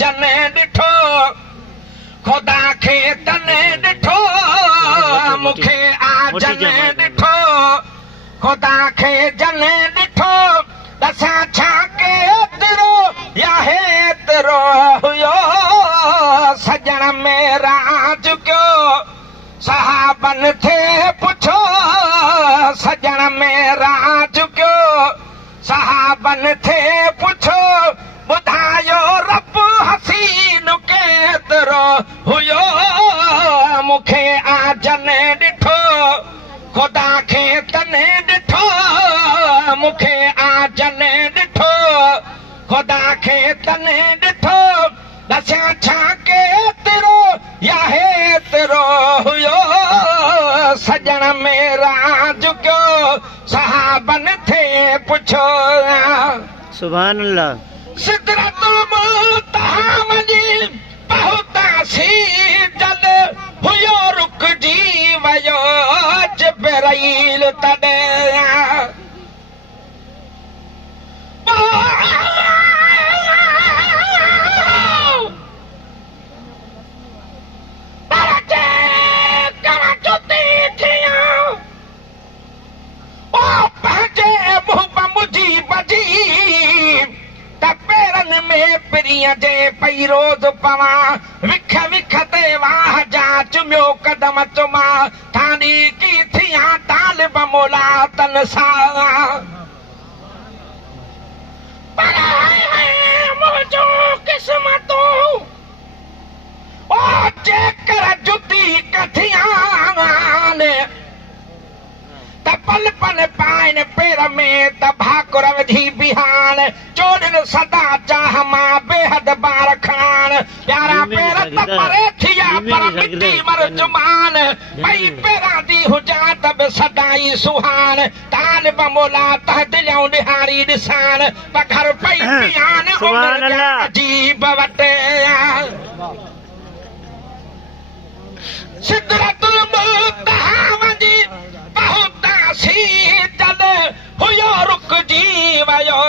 जने ॾिठो ख़ुदा खे तने ॾिठो मूंखे जने ॾिठो ख़ुदा खे जने ॾिठो असां छा केतिरो या हेतिरो हुयो सजण मेरा झुकियो सहाबन थे पुछो सजण मेरा झुकियो सहाबन थे पुछो ॿुधायो रब हसीन केतिरो हुयो मूंखे जने ॾिठो ख़ुदा खे तने ॾिठो मूंखे जने ॾिठो ख़ुदा खे तने ॾिठो असां छा केतिरो या हेतिरो हुयो सजण मेरा झुकियो सहाबन थे पुछो सुभान अल्लाह सिदरतुल मुंतहा वञी पहुतासीं जॾ हुयो रुकजी वियो जिब्राईल तॾहिं जे पई रोज़ पवां विख विख ते वाह जा चुमियो कदम चुमा थानी की थियां तालिब मोला तन सां पर मुंहिंजो क़िस्मतूं ओ जेकर जुती कथियां त पल पल पाइन पेर में त भाकुर विझी बिहान चोॾिन सदा चाह मां बेहद बार खान प्यारा पेर त परे थिया पर मिटी मर जुमान भई पेरां दी हुजां त बि सदाई सुहान तालिब मोला तह दिलियूं ॾिहारी ॾिसान पघर पई बिहान उमिरि जा अजीब वटे सिदरतुल मुंतहा वञी जॾ हुयो रुकजी वियो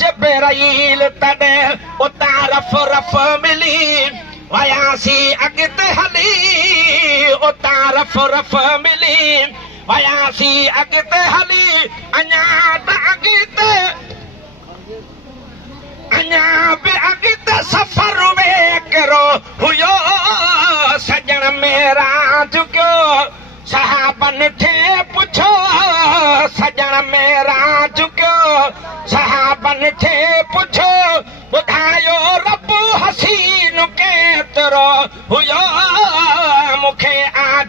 जिब्राईल तॾहिं उतां रफ़ रफ़ मिली वयासीं अॻिते हली उतां रफ़ रफ़ मिली वयासीं अॻिते हली अञा बि अॻिते सफ़र में कहिड़ो हुयो सजण मेरा झुकियो सहाबन थे पुछो सजण मेरा झुकियो सहाबन थे पुछो ॿुधायो रब हसीन केतिरो हुयो मूंखे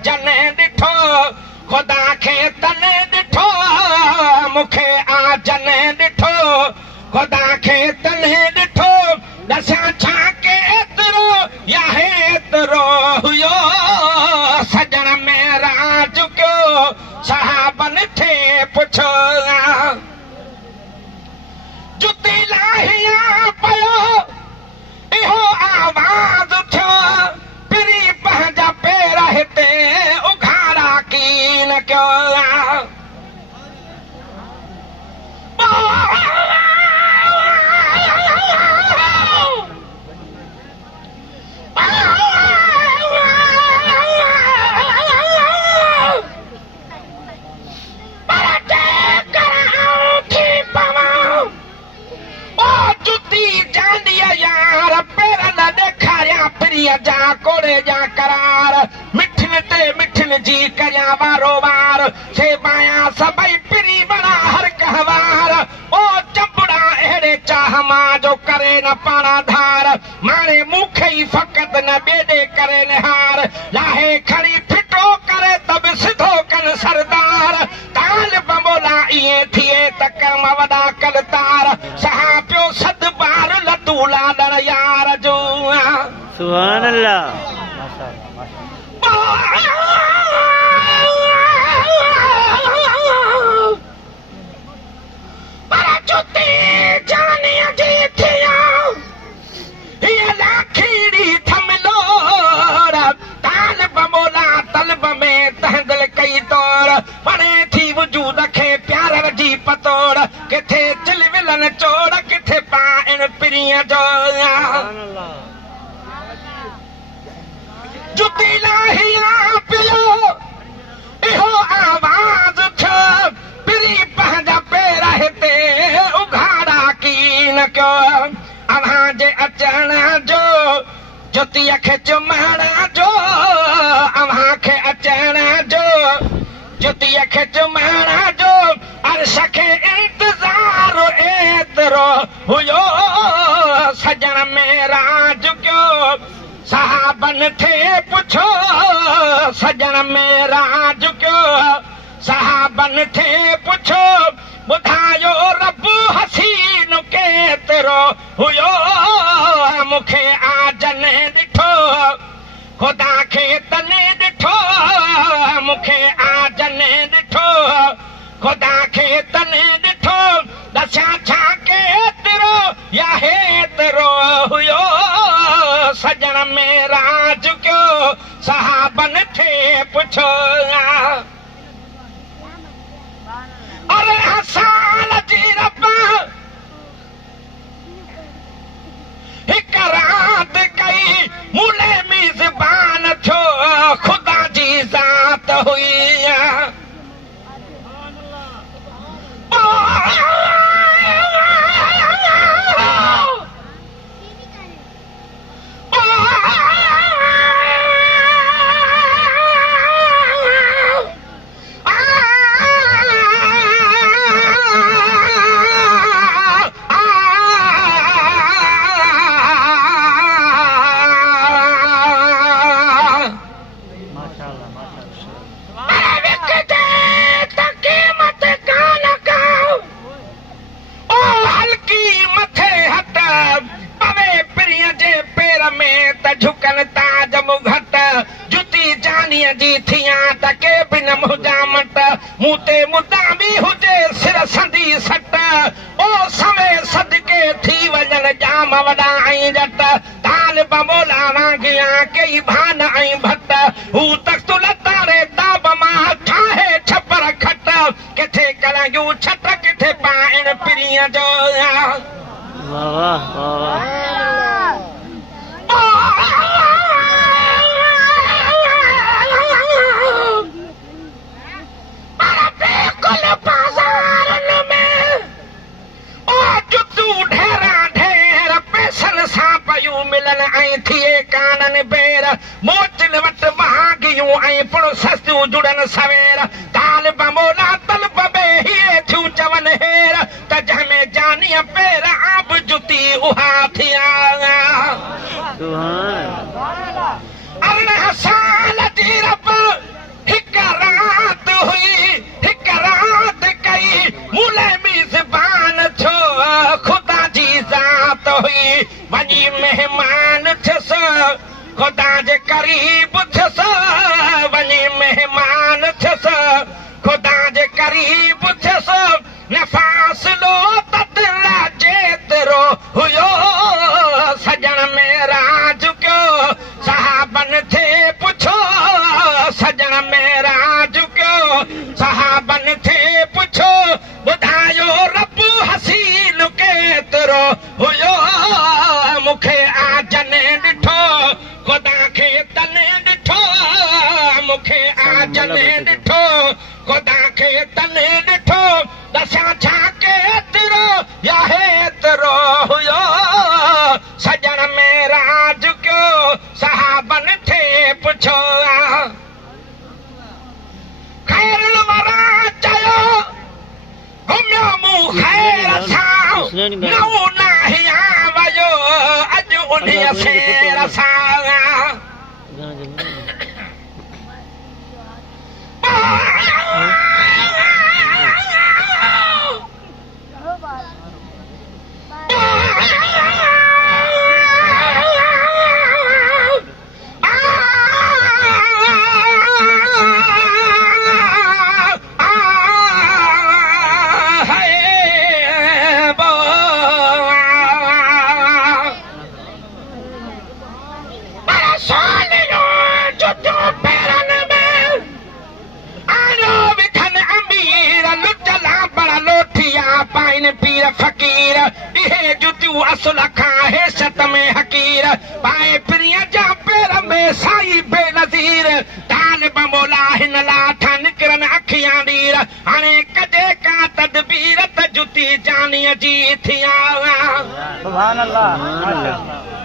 जने ॾिठो ख़ुदा खे तने ॾिठो मूंखे जने ॾिठो ख़ुदा खे तने ॾिठो असां छा केतिरो या हेतिरो हुयो सजण मेरा झुकियो सहाबन थे पुछो जुती लाहिया पियो इहो आवाज़ थियो पिरी पंहिंजा पेर हिते उघाड़ा कीन कयो जा कोड़े जा करार मिठन ते मिठन जी करिया वारो वार से माया सभई पिरी बड़ा हर कहवार ओ चपड़ा अहिड़े चाह मां जो करे न पाणा धार माणे मूंखे ई फ़क़त न ॿेॾे करे निहार लाहे खणी फिटो करे त बि सिधो कनि सरदार तालिब मोला ईअं थिए त कर्म वॾा कलतार सहा पियो सद बार लतू लाॾण यार जो सुभान अल्लाह पर जुती जानी जी थिया हीअ लाखीड़ी थमलोर तालिब मोला तलब में तहदिल कई तौर परे थी वजूद खे प्यार जी पतोड़ किथे चिल विलन चोड़ किथे पाइण पिरीअ जो जुतीअ खे चुमण जो अव्हां खे अचण जो जुतीअ खे चुमण जो अर्श खे इंतज़ार एतिरो हुयो सजण मेरा झुकियो सहाबन थे पुछो सजण मेरा झुकियो सहाबन थे पुछो ॿुधायो रब हसीन केतिरो हुयो मूंखे आजन ॾिठो ख़ुदा खे तने ॾिठो मूंखे आजन ॾिठो ख़ुदा खे तने ॾिठो दसिया छा केतिरो या हेतिरो हुयो सजण मेरा झुकियो सहाबन थे पुछो अरे हसाल जी रब हिक रात कई मूले मेज़बान थियो ख़ुदा जी ज़ात हुई झुकन ताज मुघट जुती जानीअ जी थियां त के बि न मुजामट मूं ते मुदामी हुजे सिर संदी सट ओ सवे सदके थी वञनि जाम वॾा ऐं जट तालिब मोला वांगिया कई भान ऐं भट हू तख़्तुल तारे ताब मां ठाहे छपर खट किथे कलायूं छट किथे पाइण पिरीअ जो मिलन ऐं थिए काननि बेर मोचिन वटि महागियूं ऐं पुण सस्तियूं जुड़नि सवेर तालिब मोला तलब बे हीअ थियूं चवनि हेर त जंहिंमें जानीअ पेर आब जुती उहा थिया अरिड़हं साल जी रब हिक रात हुई हिक रात कई मूले मेज़बान थियो ख़ुदा जी ज़ात हुई वञी मेहमान थियसि ख़ुदा जे क़रीब थियसि वञी मेहमान थियसि ख़ुदा जे क़रीब थियसि न फ़ासिलो तदिल जेतिरो हुयो सजण मेरा झुकियो सहाबन थे पुछो सजण मेरा झुकियो सहाबन थे पुछो ॿुधायो रब हसीन केतिरो हुयो मूंखे आजन ॾिठो ख़ुदा खे तने ॾिठो मूंखे आजन ॾिठो ख़ुदा खे तने ॾिठो दसिया छा केतिरो या हेतिरो हुयो सजण मेरा झुकियो सहाबन थे पुछो ख़ैरुल वरा चयो घुमियो मूं ख़ैर सां नओं नाहिया वयो अॼु उन्हीअ शेर सां पाइन पीर फकीर इहे जुतियूं असुल खां हेसत में हकीर पाए प्रिय जा पेर में साई बेनज़ीर तालिब मौला हिन लाठा निकिरनि अखियां ॾीर हाणे कजे का तदबीर त जुती जानीअ जी थिया सुभान अल्लाह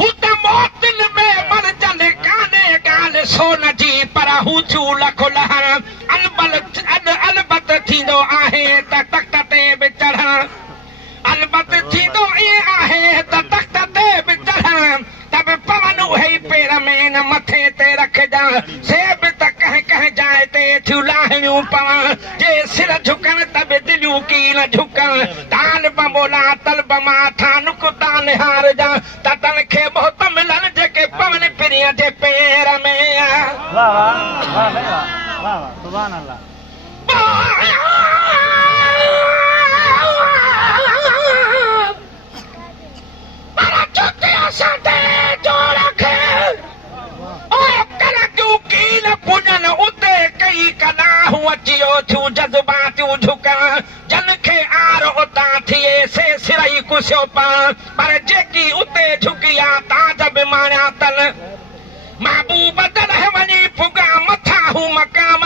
हू त मोतिन में मर जन काने ॻाल्हि सोन जी पर हू चूल खुलहण अलबत थींदो आहे त तख़्त ते बि चढ़ण अलबत थींदो ईअं आहे त तख़्त ते बि चढ़ण त बि पवन उहे ई पेर में न मथे ते रखजां से बि त कंहिं कंहिं जाइ ते थियूं लाहिणियूं पवण जे सिर झुकण त बि दिलियूं की न झुकण तान बमोला तलब माथा नुक़ता निहार जा त तन खे बहुत मिलनि जेके पवन पिरीअ जे पेर में वाह वाह वाह वाह वाह सुभान अल्लाह जज़्बातियूं झुकण जन खे आर उतां थिए से सिरई कुसियो पवण पर जेकी उते झुकी आहे ताज बि माणिया तन महबूब तॾहिं वञी फुगा मथां हू मक़ाम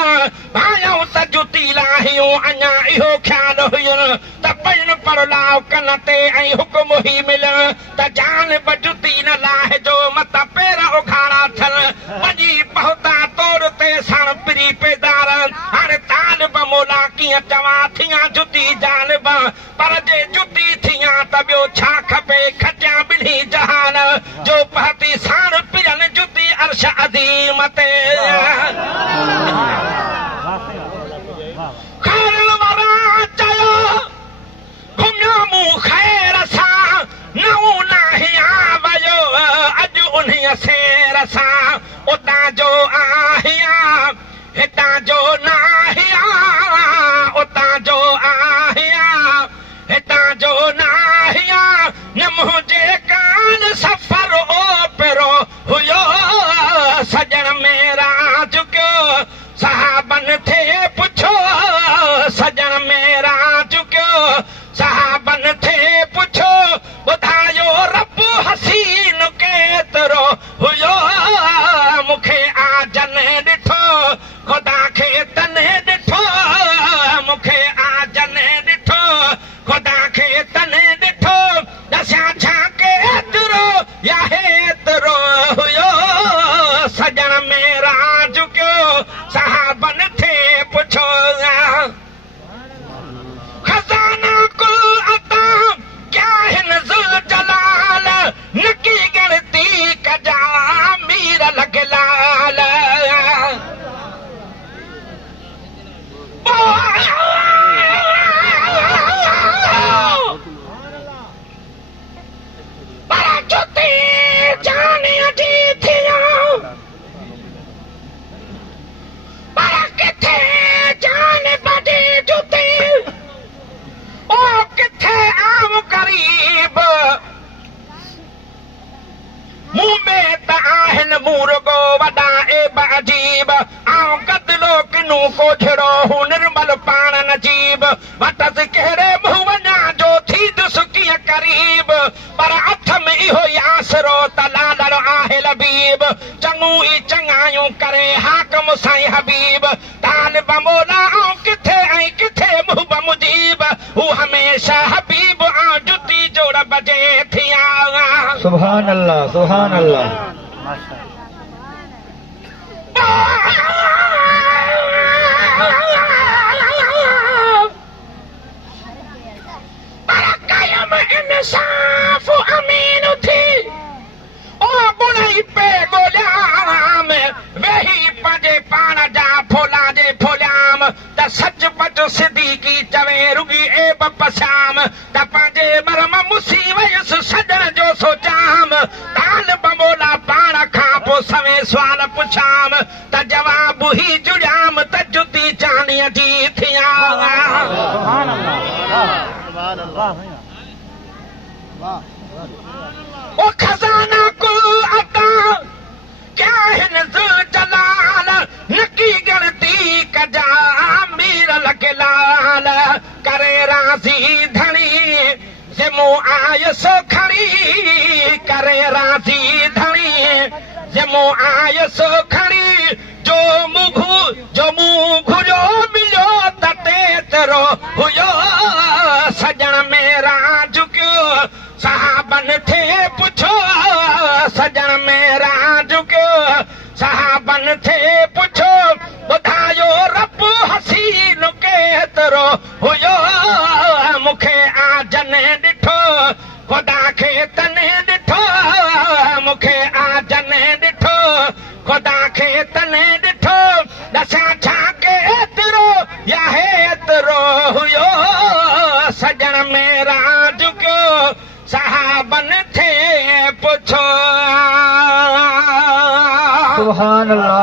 भायऊं त जुती लाहियूं अञा इहो ख़्यालु हुयुनि त पढ़ण पढ़लाव कन ते ऐं हुकुम ई मिलण त जान बि जुती न लाहिजो मत पेर उघाड़ा थियनि वञी पहुता तौर ते सण पिरी पेदार हाणे तालिब मोला कीअं चवां थियां जुती जानब पर जे जुती थियां त ॿियो छा खपे खटिया ॿिन्ही जहान जो पहती साण पिरनि जुती अर्श अदीम ते खैरल वारा चयो घुमियो मूं ख़ैर सां नऊं नाहियां वियो अॼु उन्हीअ सेर सां उतां जो आहियां हितां जो नाहियां उतां जो आहियां हितां जो नाहियां न मुंहिंजे कान सफ़र ओ पहिरो हुयो सजण मेरा झुकियो सहाबन थे पुछो सजण मेरा झुकियो सहाबन थे पुछो ॿुधायो रब हसीन केतिरो हुयो मूंखे आजन ॾिठो ख़ुदा खे तने ॾिठो मूंखे आजन ॾिठो ख़ुदा खे तने ॾिठो दसियां छा केतिरो या हेतिरो हुयो सजण मेरा झुकियो सहाबन थे पुछो खज़ाना कुल अता क्या हिन ज़ुल जलाल नकी गिणती कजा मीर लॻलाल पर जुती जानीअ जी थियां पर किथे जान बड़ी जुती ओ किथे आम करीब मुंह में त आहिनि मूर्गो वॾा एब अजीब आऊं कदलो किनू कोझड़ो हूं निर्मल पाण नजीब वटसि कहिड़े मुंहुं वञा जो थींदुसि कीअं करीब पर हथ में इहो ई आसरो त लालर आहे लबीब चङू ई चङायूं करे हाकम साईं हबीब तालिब मौला आऊं किथे ऐं किथे मुहब मुजीब हू हमेशह हबीब आऊं जुती जोड़ बजे थिया सुभान अल्लाह सुभान अल्लाह पर कायम इंसाफ़ अमीन थी ओ गुणई पे गोलियाम वेही पंहिंजे पाण जा फोला जे फोलियाम त सच पच सिद्दीकी चवे रुगी एब पछाम त पंहिंजे मरम मुसी वयुसि सजण जो सोचाम ताल बमोला पाण खां पोइ सवे सुवाल पुछाम त जवाब ही जुड़ियाम त जुती चांदीअ जी थियां ओ खज़ाना कुल अता क्या हिन ज़ुल जलाल नकी गिणती कजा मीर लॻलाल करे राज़ी धणी जे मूं आयसि खणी करे राज़ी धणी जे मूं आयसि खणी जो मूं घुरियो मिलियो त तेतिरो हुयो सजण मेरा झुकियो सहाबन थे पुछो सजण मेरा झुकियो सहाबन थे पुछो ॿुधायो रब हसीन केतिरो हुयो मूंखे आजन ॾिठो ख़ुदा खे तने ॾिठो मूंखे आजन ॾिठो ख़ुदा खे तने ॾिठो ॾसां छा केतिरो या हेतिरो हुयो सजण मेरा झुकियो सहाबन थे पुछो सुभान अल्लाह।